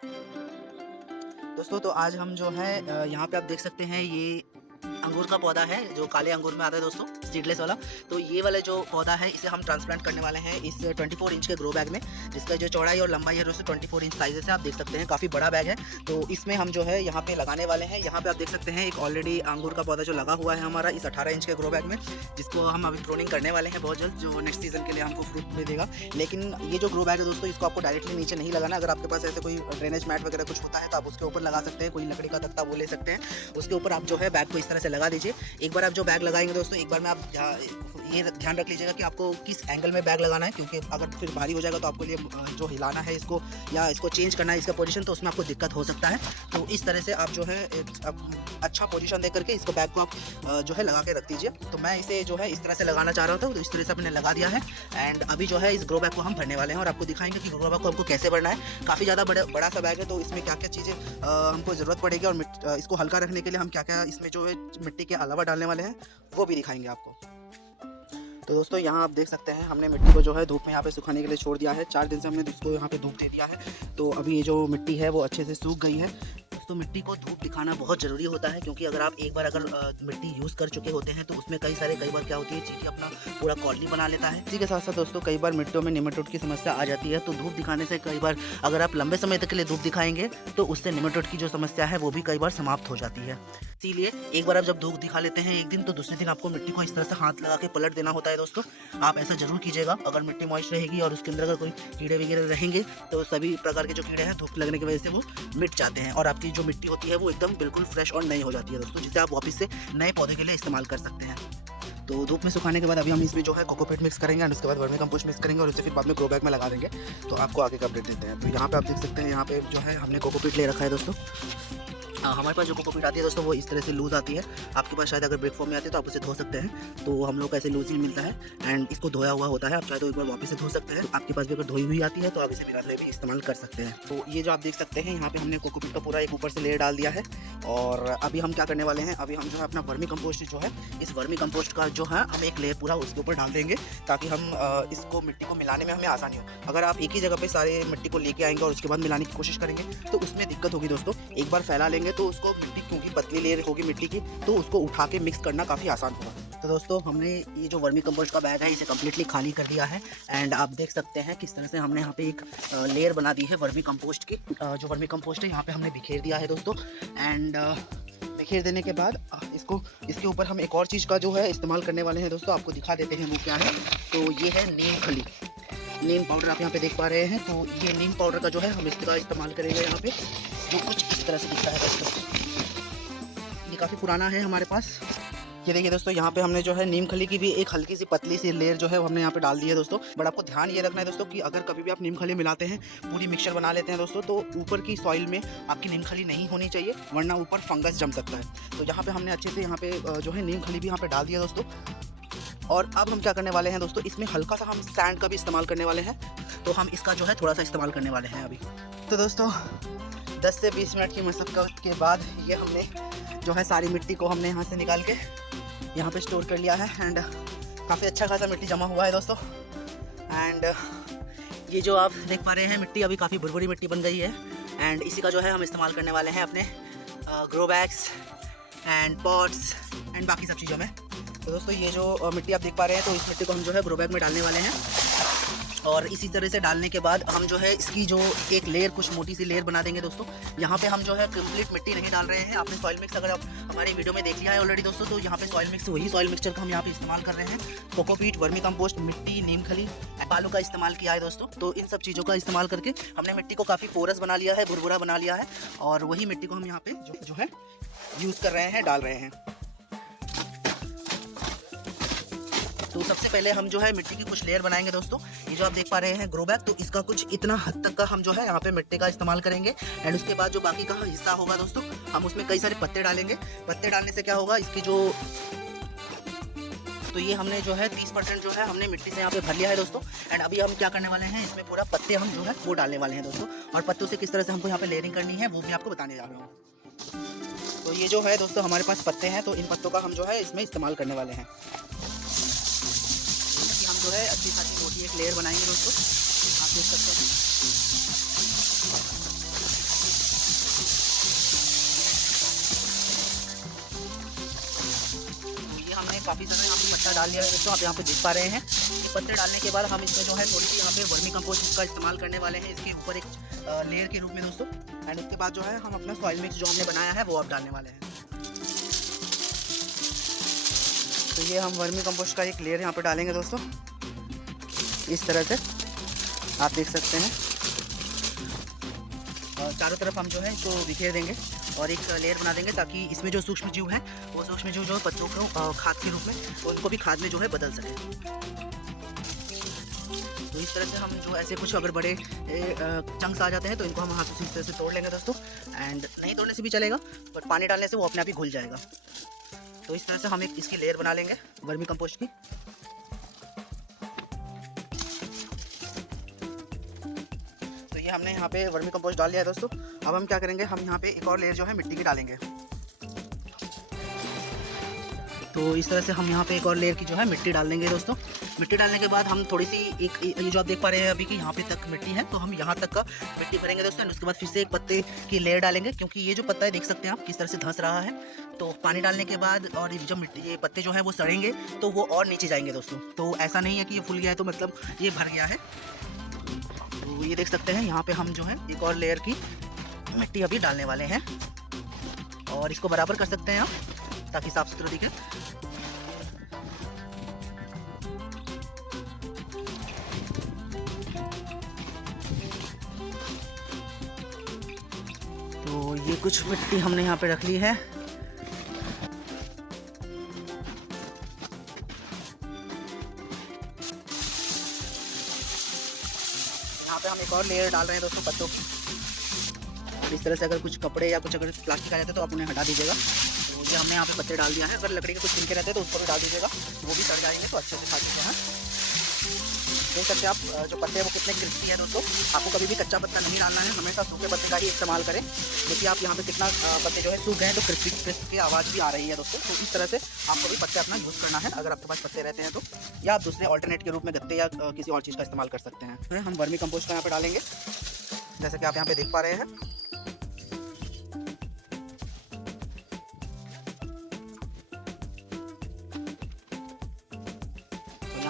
दोस्तों तो आज हम जो है यहाँ पे आप देख सकते हैं ये अंगूर का पौधा है जो काले अंगूर में आता है दोस्तों, सीडलेस वाला। तो ये वाला जो पौधा है इसे हम ट्रांसप्लांट करने वाले हैं इस 24 इंच के ग्रो बैग में, जिसका जो चौड़ाई और लंबाई है दोस्तों 24 इंच साइज है। आप देख सकते हैं काफ़ी बड़ा बैग है। तो इसमें हम जो है यहाँ पे लगाने वाले हैं। यहाँ पे आप देख सकते हैं एक ऑलरेडी अंगूर का पौधा जो लगा हुआ है हमारा इस 18 इंच के ग्रो बैग में, जिसको हम अभी प्रूनिंग करने वाले हैं बहुत जल्द, जो नेक्स्ट सीजन के लिए हमको फ्रूट में देगा। लेकिन ये जो ग्रो बैग है दोस्तों इसको आपको डायरेक्टली नीचे नहीं लगाना। अगर आपके पास ऐसे कोई ड्रेनेज मैट वगैरह कुछ होता है तो आप उसके ऊपर लगा सकते हैं, कोई लकड़ी का तख्ता वो ले सकते हैं, उसके ऊपर आप जो है बैग को इस तरह से लगा दीजिए। एक बार आप जो बैग लगाएंगे दोस्तों, एक बार में आप ये ध्यान रख लीजिएगा कि आपको किस एंगल में बैग लगाना है, क्योंकि अगर फिर भारी हो जाएगा तो आपको लिए जो हिलाना है इसको या इसको चेंज करना है इसका पोजीशन, तो उसमें आपको दिक्कत हो सकता है। तो इस तरह से आप जो है एक अच्छा पोजीशन दे करके इसको बैग को आप जो है लगा के रख दीजिए। तो मैं इसे जो है इस तरह से लगाना चाह रहा था, तो इस तरह से मैंने लगा दिया है। एंड अभी जो है इस ग्रो बैग को हम भरने वाले हैं और आपको दिखाएंगे कि ग्रो बैग को हमको कैसे भरना है। काफ़ी ज़्यादा बड़ा सा बैग है, तो इसमें क्या क्या चीज़ें हमको ज़रूरत पड़ेगी और इसको हल्का रखने के लिए हम क्या क्या इसमें जो है मिट्टी के अलावा डालने वाले हैं वो भी दिखाएंगे आपको। तो दोस्तों यहाँ आप देख सकते हैं हमने मिट्टी को जो है धूप में यहाँ पे सुखाने के लिए छोड़ दिया है। 4 दिन से हमने इसको यहाँ पे धूप दे दिया है। तो अभी ये जो मिट्टी है वो अच्छे से सूख गई है। तो मिट्टी को धूप दिखाना बहुत ज़रूरी होता है, क्योंकि अगर आप एक बार अगर मिट्टी यूज़ कर चुके होते हैं तो उसमें कई बार क्या होती है चीज़ें अपना पूरा कॉलोनी बना लेता है। इसी के साथ साथ दोस्तों कई बार मिट्टियों में निमेटोड की समस्या आ जाती है। तो धूप दिखाने से कई बार अगर आप लंबे समय तक के लिए धूप दिखाएंगे तो उससे निमेटोड की जो समस्या है वो भी कई बार समाप्त हो जाती है। इसीलिए एक बार आप जब धूप दिखा लेते हैं एक दिन, तो दूसरे दिन आपको मिट्टी को इस तरह से हाथ लगा के पलट देना होता है दोस्तों। आप ऐसा जरूर कीजिएगा। अगर मिट्टी मॉइस्ट रहेगी और उसके अंदर अगर कोई कीड़े वगैरह रहेंगे तो सभी प्रकार के जो कीड़े हैं धूप लगने की वजह से वो मिट जाते हैं और आपकी जो मिट्टी होती है वो एकदम बिल्कुल फ्रेश और नई हो जाती है दोस्तों, जिसे आप वापस से नए पौधे के लिए इस्तेमाल कर सकते हैं। तो धूप में सुखाने के बाद अभी हम इसमें जो है कोकोपीट मिक्स करेंगे और उसके बाद वर्मी कंपोस्ट मिक्स करेंगे और उसे फिर बाद में ग्रो बैग में लगा देंगे। तो आपको आगे का अपडेट देते हैं। तो यहाँ पे आप देख सकते हैं यहाँ पे जो है हमने कोकोपीट ले रखा है दोस्तों। हमारे पास जो कोकोपीट आती है दोस्तों वो इस तरह से लूज़ आती है। आपके पास शायद अगर ब्रेक फॉर्म में आती है तो आप उसे धो सकते हैं। तो हम लोग को ऐसे लूज़ ही मिलता है एंड इसको धोया हुआ होता है। आप चाहे तो एक बार वापस से धो सकते हैं। आपके पास भी अगर धोई हुई आती है तो आप इसे बिना धोए भी इस्तेमाल कर सकते हैं। तो ये जो आप देख सकते हैं यहाँ पे हमने कोकोपीट का पूरा एक ऊपर से लेयर डाल दिया है। और अभी हम क्या करने वाले हैं, अभी हम जो है अपना वर्मी कंपोस्ट जो है इस वर्मी कंपोस्ट का जो है हम एक लेयर पूरा उसके ऊपर डाल देंगे, ताकि हम इसको मिट्टी को मिलाने में हमें आसानी हो। अगर आप एक ही जगह पे सारे मिट्टी को लेके आएंगे और उसके बाद मिलाने की कोशिश करेंगे तो उसमें दिक्कत होगी दोस्तों। एक बार फैला लेंगे तो उसको मिट्टी, क्योंकि पतली लेयर होगी मिट्टी की, तो उसको उठा के मिक्स करना काफ़ी आसान होगा। तो दोस्तों हमने ये जो वर्मी कंपोस्ट का बैग है इसे कम्प्लीटली खाली कर दिया है। एंड आप देख सकते हैं किस तरह से हमने यहाँ पे एक लेयर बना दी है वर्मी कंपोस्ट की। जो वर्मी कंपोस्ट है यहाँ पे हमने बिखेर दिया है दोस्तों। एंड बिखेर देने के बाद इसके ऊपर हम एक और चीज़ का जो है इस्तेमाल करने वाले हैं दोस्तों। आपको दिखा देते हैं वो क्या है। तो ये है नीम खली, नीम पाउडर आप यहाँ पे देख पा रहे हैं। तो ये नीम पाउडर का जो है हम इसका इस्तेमाल करेंगे यहाँ पे, जो कुछ इस तरह से दिखता है दोस्तों। ये काफ़ी पुराना है हमारे पास। ये देखिए दोस्तों यहाँ पे हमने जो है नीम खली की भी एक हल्की सी पतली सी लेयर जो है वो हमने यहाँ पे डाल दी है दोस्तों। बट आपको ध्यान ये रखना है दोस्तों कि अगर कभी भी आप नीम खली मिलाते हैं, पूरी मिक्सचर बना लेते हैं दोस्तों, तो ऊपर की सॉइल में आपकी नीम खली नहीं होनी चाहिए, वरना ऊपर फंगस जम सकता है। तो यहाँ पे हमने अच्छे से यहाँ पे जो है नीम खली भी यहाँ पे डाल दिया दोस्तों। और अब हम क्या करने वाले हैं दोस्तों, इसमें हल्का सा हम सैंड का भी इस्तेमाल करने वाले हैं। तो हम इसका जो है थोड़ा सा इस्तेमाल करने वाले हैं अभी। तो दोस्तों 10 से 20 मिनट की मशक्क़त के बाद ये हमने जो है सारी मिट्टी को हमने यहाँ से निकाल के यहाँ पे स्टोर कर लिया है। एंड काफ़ी अच्छा खासा मिट्टी जमा हुआ है दोस्तों। एंड ये जो आप देख पा रहे हैं मिट्टी अभी काफ़ी भुरभुरी मिट्टी बन गई है। एंड इसी का जो है हम इस्तेमाल करने वाले हैं अपने grow bags and pots and बाकी सब चीज़ों में। तो दोस्तों ये जो मिट्टी आप देख पा रहे हैं, तो इस मिट्टी को हम जो है ग्रो बैग में डालने वाले हैं। और इसी तरह से डालने के बाद हम जो है इसकी जो एक लेयर, कुछ मोटी सी लेयर बना देंगे दोस्तों। यहाँ पे हम जो है कंप्लीट मिट्टी नहीं डाल रहे हैं। आपने सॉइल मिक्स अगर आप हमारी वीडियो में देख लिया है ऑलरेडी दोस्तों, तो यहाँ पे सॉइल मिक्स, वही सॉइल मिक्सचर का हम यहाँ पे इस्तेमाल कर रहे हैं। कोकोपीट, वर्मी कंपोस्ट, मिट्टी, नीम खली, बालू का इस्तेमाल किया है दोस्तों। तो इन सब चीज़ों का इस्तेमाल करके हमने मिट्टी को काफ़ी पोरस बना लिया है, भुरभुरा बना लिया है। और वही मिट्टी को हम यहाँ पे जो है यूज़ कर रहे हैं, डाल रहे हैं। तो सबसे पहले हम जो है मिट्टी की कुछ लेयर बनाएंगे दोस्तों। ये जो आप देख पा रहे हैं ग्रो बैग, तो इसका कुछ इतना हद तक का हम जो है यहाँ पे मिट्टी का इस्तेमाल करेंगे। एंड उसके बाद जो बाकी का हिस्सा होगा दोस्तों, हम उसमें कई सारे पत्ते डालेंगे। पत्ते डालने से क्या होगा, इसकी जो, तो ये हमने जो है 30% जो है हमने मिट्टी से यहाँ पे भर लिया है दोस्तों। एंड अभी हम क्या करने वाले हैं, इसमें पूरा पत्ते हम जो है वो डालने वाले हैं दोस्तों। और पत्तों से किस तरह से हमको यहाँ पे लेयरिंग करनी है वो भी आपको बताने जा रहा हूँ। तो ये जो है दोस्तों हमारे पास पत्ते हैं, तो इन पत्तों का हम जो है इसमें इस्तेमाल करने वाले हैं। जो है अच्छी खासी मोटी एक लेयर बनाएंगे दोस्तों, आप देख सकते हैं। काफ़ी ज़्यादा यहाँ पे पत्ता डाल लिया है दोस्तों, आप यहाँ पे देख पा रहे हैं। ये पत्ते डालने के बाद हम इसमें जो है थोड़ी सी यहाँ पे वर्मी कंपोस्ट का इस्तेमाल करने वाले हैं इसके ऊपर एक लेयर के रूप में दोस्तों। एंड उसके बाद जो है हम अपना सॉइल मिक्स जो हमने बनाया है वो अब डालने वाले हैं। तो ये हम वर्मी कंपोस्ट का एक लेयर यहाँ पे डालेंगे दोस्तों, इस तरह से आप देख सकते हैं। और चारों तरफ हम जो है इसको बिखेर देंगे और एक लेयर बना देंगे ताकि इसमें जो सूक्ष्म जीव हैं वो सूक्ष्म जीव जो है पत्तों को खाद के रूप में उनको भी खाद में जो है बदल सके। तो इस तरह से हम जो ऐसे कुछ अगर बड़े चंक्स आ जाते हैं तो इनको हम हाथों से इस तरह से तोड़ लेंगे दोस्तों। एंड नहीं तोड़ने से भी चलेगा, पर पानी डालने से वो अपने आप ही घुल जाएगा। तो इस तरह से हम एक इसकी लेयर बना लेंगे वर्मी कंपोस्ट की। तो ये हमने यहाँ पे वर्मी कंपोस्ट डाल लिया है दोस्तों। अब हम क्या करेंगे, हम यहाँ पे एक और लेयर जो है मिट्टी की डालेंगे। तो इस तरह से हम यहाँ पे एक और लेयर की जो है मिट्टी डाल देंगे दोस्तों। मिट्टी डालने के बाद हम थोड़ी सी एक ये जो आप देख पा रहे हैं अभी कि यहाँ पे तक मिट्टी है, तो हम यहाँ तक का मिट्टी भरेंगे दोस्तों। उसके बाद फिर से एक पत्ते की लेयर डालेंगे, क्योंकि ये जो पत्ता है देख सकते हैं आप किस तरह से धंस रहा है। तो पानी डालने के बाद और जब मिट्टी ये पत्ते जो हैं वो सड़ेंगे तो वो और नीचे जाएंगे दोस्तों। तो ऐसा नहीं है कि ये फूल गया है तो मतलब ये भर गया है। तो ये देख सकते हैं यहाँ पे हम जो है एक और लेयर की मिट्टी अभी डालने वाले हैं और इसको बराबर कर सकते हैं आप ताकि साफ सुथरा दिखे। तो ये कुछ मिट्टी हमने यहाँ पे रख ली है। यहाँ पे हम एक और लेयर डाल रहे हैं दोस्तों पत्तों की। इस तरह से अगर कुछ कपड़े या कुछ अगर प्लास्टिक आ जाते तो आप उन्हें हटा दीजिएगा। तो ये हमने यहाँ पे पत्ते डाल दिया है। अगर लकड़ी के कुछ छिलके रहते तो उसको भी डाल दीजिएगा, वो भी सड़ जाएंगे तो अच्छे से खा सकते हैं। देख सकते हैं आप जो पत्ते हैं वो कितने क्रिस्पी है दोस्तों। आपको कभी भी कच्चा पत्ता नहीं डालना है, हमेशा सूखे पत्ते का ही इस्तेमाल करें। देखिए आप यहाँ पे कितना पत्ते जो है सूख गए हैं तो क्रिस्प की आवाज़ भी आ रही है दोस्तों। तो इस तरह से आपको भी पत्ते अपना यूज़ करना है अगर आपके पास पत्ते रहते हैं तो, या आप दूसरे ऑल्टरनेट के रूप में गत्ते या किसी और चीज़ का इस्तेमाल कर सकते हैं। फिर हम वर्मी कंपोस्ट का यहाँ पे डालेंगे जैसे कि आप यहाँ पे देख पा रहे हैं।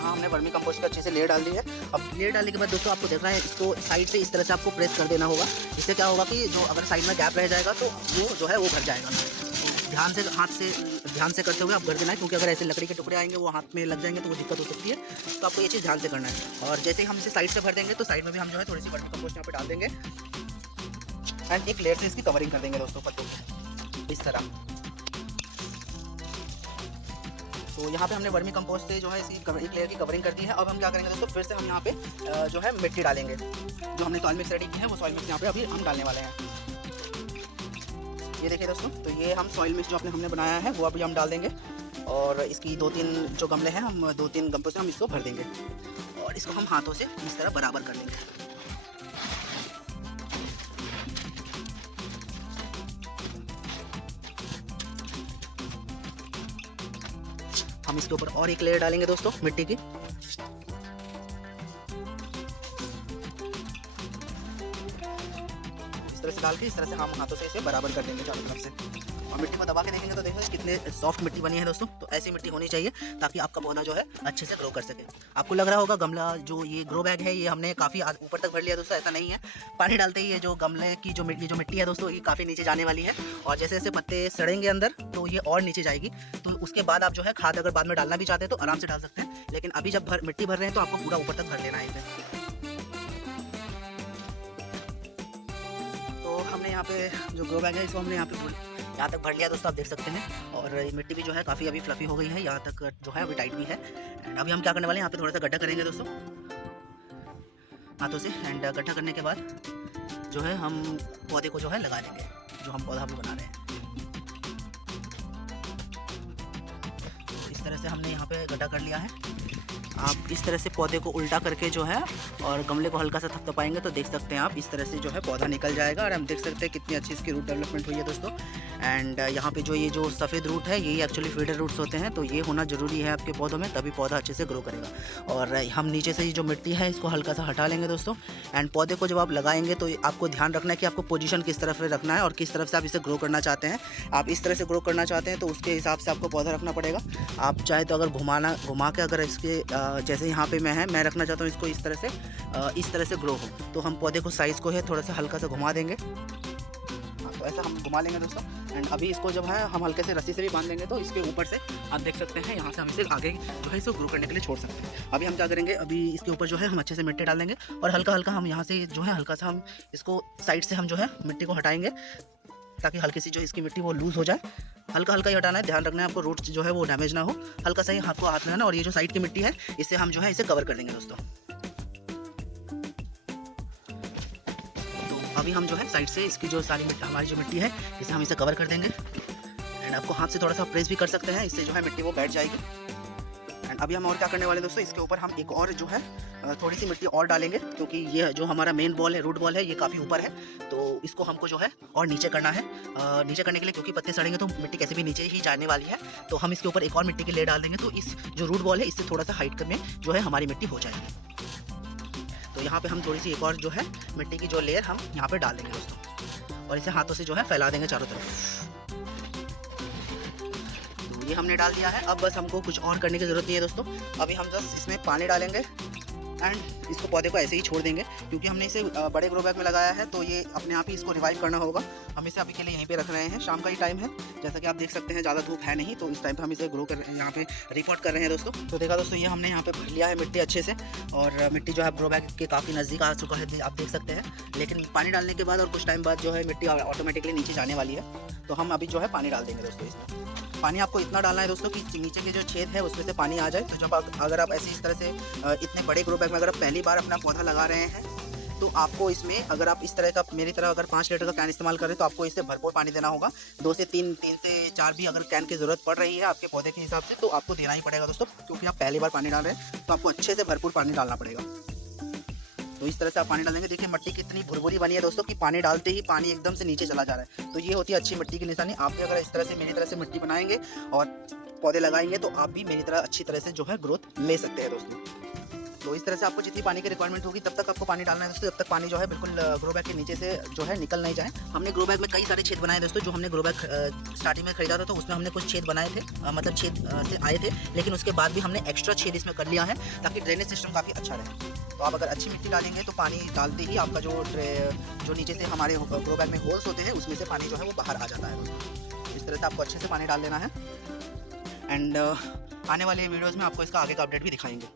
हमने वर्मी कंपोस्ट का अच्छे से लेयर डाल दी है। अब लेयर डालने के बाद दोस्तों आपको देखना है इसको साइड से इस तरह से आपको प्रेस कर देना होगा। इससे क्या होगा कि जो अगर साइड में गैप रह जाएगा तो वो जो है वो भर जाएगा। तो ध्यान से ध्यान से करते हुए आप भर देना है, क्योंकि अगर ऐसे लकड़ी के टुकड़े आएंगे वो हाथ में लग जाएंगे तो वो दिक्कत हो सकती है। तो आपको ये चीज़ ध्यान से करना है। और जैसे ही हम इसे साइड से भर देंगे तो साइड में भी हम जो है थोड़ी सी वर्मी कंपोस्ट यहाँ पे डाल देंगे एंड एक लेयर से इसकी कवरिंग कर देंगे दोस्तों पत्तों की इस तरह। तो यहाँ पे हमने वर्मी कंपोस्ट से जो है इसकी एक लेयर की कवरिंग कर दी है। अब हम क्या करेंगे दोस्तों, फिर से हम यहाँ पे जो है मिट्टी डालेंगे। जो हमने सॉइल मिक्स रेडी की है वो सॉइल मिक्स यहाँ पे अभी हम डालने वाले हैं। ये देखिए दोस्तों, तो ये हम सॉइल मिक्स जो हमने बनाया है वो अभी हम डाल देंगे। और इसकी 2-3 जो गमले हैं हम 2-3 गमलों से हम इसको भर देंगे और इसको हम हाथों से इस तरह बराबर कर देंगे। हम इसके ऊपर और एक लेयर डालेंगे दोस्तों मिट्टी की। इस तरह से डाल के इस तरह से हम हाथों से इसे बराबर कर देंगे चारों तरफ से। और मिट्टी को दबा के देखेंगे तो देखो कितने सॉफ्ट मिट्टी बनी है दोस्तों। तो ऐसी मिट्टी होनी चाहिए ताकि आपका पौधा जो है अच्छे से ग्रो कर सके। आपको लग रहा होगा गमला जो ये ग्रो बैग है ये हमने काफ़ी ऊपर तक भर लिया दोस्तों, ऐसा नहीं है। पानी डालते ही ये जो गमले की जो मिट्टी है दोस्तों ये काफ़ी नीचे जाने वाली है। और जैसे जैसे पत्ते सड़ेंगे अंदर तो ये और नीचे जाएगी। तो उसके बाद आप जो है खाद अगर बाद में डालना भी चाहते हैं तो आराम से डाल सकते हैं, लेकिन अभी जब मिट्टी भर रहे हैं तो आपको पूरा ऊपर तक भर लेना है इसे। तो हमने यहाँ पे जो ग्रो बैग है इसको हमने यहाँ तक भर लिया दोस्तों, आप देख सकते हैं। और मिट्टी भी जो है काफ़ी अभी फ्लफी हो गई है, यहाँ तक जो है अभी टाइट भी है। एंड अभी हम क्या करने वाले हैं, यहाँ पे थोड़ा सा गड्ढा करेंगे दोस्तों हाथों से। एंड गड्ढा करने के बाद जो है हम पौधे को जो है लगा देंगे, जो हम पौधा भी बना रहे हैं। तो इस तरह से हमने यहाँ पे गड्ढा कर लिया है। आप इस तरह से पौधे को उल्टा करके जो है और गमले को हल्का सा थपथपाएंगे तो देख सकते हैं आप इस तरह से जो है पौधा निकल जाएगा। और हम देख सकते हैं कितनी अच्छी इसकी रूट डेवलपमेंट हुई है दोस्तों। एंड यहाँ पे जो ये जो सफ़ेद रूट है यही एक्चुअली फीडर रूट्स होते हैं, तो ये होना ज़रूरी है आपके पौधों में, तभी पौधा अच्छे से ग्रो करेगा। और हम नीचे से जो मिट्टी है इसको हल्का सा हटा लेंगे दोस्तों। एंड पौधे को जब आप लगाएंगे तो आपको ध्यान रखना है कि आपको पोजीशन किस तरफ से रखना है और किस तरफ से आप इसे ग्रो करना चाहते हैं। आप इस तरह से ग्रो करना चाहते हैं तो उसके हिसाब से आपको पौधा रखना पड़ेगा। आप चाहे तो अगर घुमा के अगर इसके जैसे यहाँ पे मैं रखना चाहता हूँ इसको इस तरह से ग्रो हो, तो हम पौधे को साइज़ को है थोड़ा सा हल्का सा घुमा देंगे। तो ऐसा हम घुमा लेंगे दोस्तों। एंड अभी इसको जब है हम हल्के से रस्सी से भी बांध लेंगे तो इसके ऊपर से आप देख सकते हैं यहाँ से हम इसे आगे जो है इसको ग्रो करने के लिए छोड़ सकते हैं। अभी हम क्या करेंगे, अभी इसके ऊपर जो है हम अच्छे से मिट्टी डाल देंगे और हल्का हल्का हम यहाँ से जो है हल्का सा हम इसको साइड से हम जो है मिट्टी को हटाएंगे ताकि हल्की सी जो इसकी मिट्टी वो लूज़ हो जाए। हल्का हल्का ही हटाना है, ध्यान रखना है आपको रूट जो है वो डैमेज ना हो। हल्का सा ही हाथ को हाथ लगाना और ये जो साइड की मिट्टी है इससे हम जो है इसे कवर कर देंगे दोस्तों। तो अभी हम जो है साइड से इसकी जो सारी मिट्टी हमारी जो मिट्टी है इसे हम इसे कवर कर देंगे। एंड आपको हाथ से थोड़ा सा प्रेस भी कर सकते हैं, इससे जो है मिट्टी वो बैठ जाएगी। एंड अभी हम और क्या करने वाले हैं दोस्तों, इसके ऊपर हम एक और जो है थोड़ी सी मिट्टी और डालेंगे, क्योंकि ये जो हमारा मेन बॉल है, रूट बॉल है, ये काफ़ी ऊपर है, तो इसको हमको जो है और नीचे करना है। नीचे करने के लिए क्योंकि पत्ते सड़ेंगे तो मिट्टी कैसे भी नीचे ही जाने वाली है, तो हम इसके ऊपर एक और मिट्टी की लेयर डाल देंगे, तो इस जो रूट बॉल है इससे थोड़ा सा हाइट में जो है हमारी मिट्टी हो जाएगी। तो यहाँ पर हम थोड़ी सी एक और जो है मिट्टी की जो लेयर हम यहाँ पर डाल देंगे दोस्तों और इसे हाथों से जो है फैला देंगे चारों तरफ। ये हमने डाल दिया है। अब बस हमको कुछ और करने की ज़रूरत नहीं है दोस्तों। अभी हम जस्ट इसमें पानी डालेंगे एंड इसको पौधे को ऐसे ही छोड़ देंगे, क्योंकि हमने इसे बड़े ग्रो बैग में लगाया है तो ये अपने आप ही इसको रिवाइव करना होगा। हम इसे अभी के लिए यहीं पे रख रहे हैं, शाम का ही टाइम है, जैसा कि आप देख सकते हैं ज़्यादा धूप है नहीं, तो इस टाइम पे हम इसे ग्रो कर रहे हैं, यहाँ पे रिपोर्ट कर रहे हैं दोस्तों। तो देखा दोस्तों, ये हमने यहाँ पे भर लिया है मिट्टी अच्छे से और मिट्टी जो है ग्रो बैग के काफ़ी नज़दीक आ चुका है, आप देख सकते हैं। लेकिन पानी डालने के बाद और कुछ टाइम बाद जो है मिट्टी ऑटोमेटिकली नीचे जाने वाली है, तो हम अभी जो है पानी डाल देंगे दोस्तों। इसमें पानी आपको इतना डालना है दोस्तों कि नीचे के जो छेद है उसमें से पानी आ जाए। तो जब अगर आप ऐसे इस तरह से इतने बड़े ग्रो बैग में अगर आप पहली बार अपना पौधा लगा रहे हैं तो आपको इसमें अगर आप इस तरह का मेरी तरह अगर 5 लीटर का कैन इस्तेमाल करें तो आपको इससे भरपूर पानी देना होगा। 2 से 3 से 4 भी अगर कैन की ज़रूरत पड़ रही है आपके पौधे के हिसाब से तो आपको देना ही पड़ेगा दोस्तों, क्योंकि आप पहली बार पानी डाल रहे हैं तो आपको अच्छे से भरपूर पानी डालना पड़ेगा। तो इस तरह से आप पानी डालेंगे। देखिए मिट्टी कितनी भुरभुरी बनी है दोस्तों कि पानी डालते ही पानी एकदम से नीचे चला जा रहा है, तो ये होती है अच्छी मिट्टी की निशानी। आप भी अगर इस तरह से मेरी तरह से मिट्टी बनाएंगे और पौधे लगाएंगे तो आप भी मेरी तरह अच्छी तरह से जो है ग्रोथ ले सकते हैं दोस्तों। तो इस तरह से आपको जितनी पानी की रिक्वायरमेंट होगी तब तक आपको पानी डालना है दोस्तों, जब तक पानी जो है बिल्कुल ग्रो बैग के नीचे से जो है निकल नहीं जाए। हमने ग्रो बैग में कई सारे छेद बनाए दोस्तों। जो हमने ग्रो बैग स्टार्टिंग में खरीदा था तो उसमें हमने कुछ छेद बनाए थे, मतलब छेद से आए थे, लेकिन उसके बाद भी हमने एक्स्ट्रा छेद इसमें कर लिया है ताकि ड्रेनेज सिस्टम काफ़ी अच्छा रहे। तो आप अगर अच्छी मिट्टी डालेंगे तो पानी डालते ही आपका जो नीचे से हमारे ग्रो बैग में होल्स होते हैं उसमें से पानी जो है वो बाहर आ जाता है। इस तरह से आपको अच्छे से पानी डाल देना है। एंड आने वाले वीडियोज़ में आपको इसका आगे का अपडेट भी दिखाएंगे।